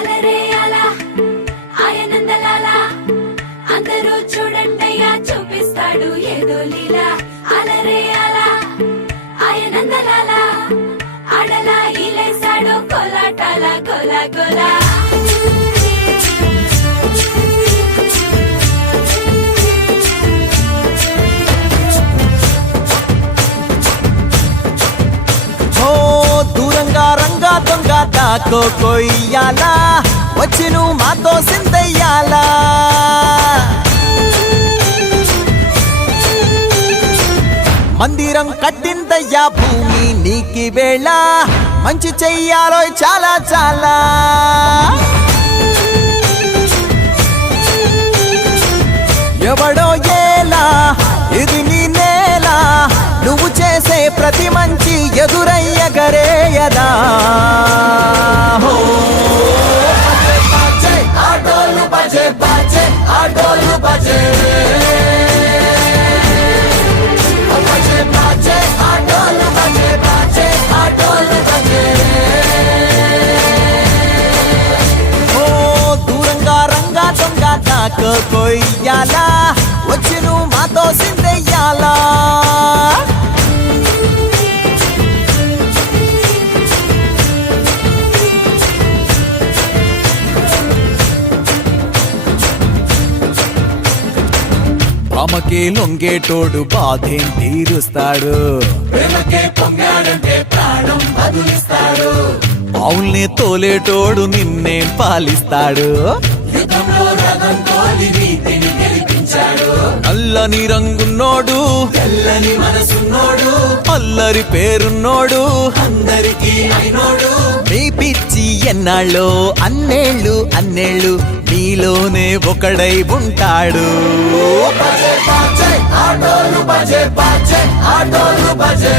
అలరే అలా ఆయనందలాల అందరూ చూడండయ్యా చూపిస్తాడు ఏదో లీలా అలరే అలా ఆయనందలాల ఆడలా ఈలేశాడు కోలాటాల గోలా గోలా దూరంగా రంగా దొంగ దాకో కొయ్యాలా వచ్చి నువ్వు మాతో సిందయ్యాలా మందిరం కట్టిందయ్యా భూమి నీకి వేళ మంచి చెయ్యాలో చాలా చాలా ఎవడో ఏలా ఇది నీ నేల నువ్వు చేసే ప్రతి మంచి ఎదురయ్యగరేయదా ఆటోలు బజే బజే ఆటోలు బజే ఆటోలు బజే బజే ఆటోలు బజే ఓ దూరంగా రంగా దొంగ దాకో కొయ్యాలా వచ్చి నువ్వు మాతో సిందెయ్యాలా ప్రేమకే లొంగేటోడు బాధేం తీరుస్తాడు ప్రేమకే పొంగాడంటే ప్రాణం బదులిస్తాడు పావుల్ని తోలేటోడు నిన్నేం పాలిస్తాడు యుద్ధంలో రథం తోలి వీధిని గెలిపించాడు నల్లని రంగున్నోడు తెల్లని మనసున్నోడు అల్లరి పేరున్నోడు అందరికీ అయినోడు మీ పిచ్చి ఎన్నాళ్ళో అన్నేళ్ళు అన్నేళ్ళు నీలోనే ఒకడై ఉంటాడు బజే బజే ఆటోలు బజే బజే ఆటోలు బజే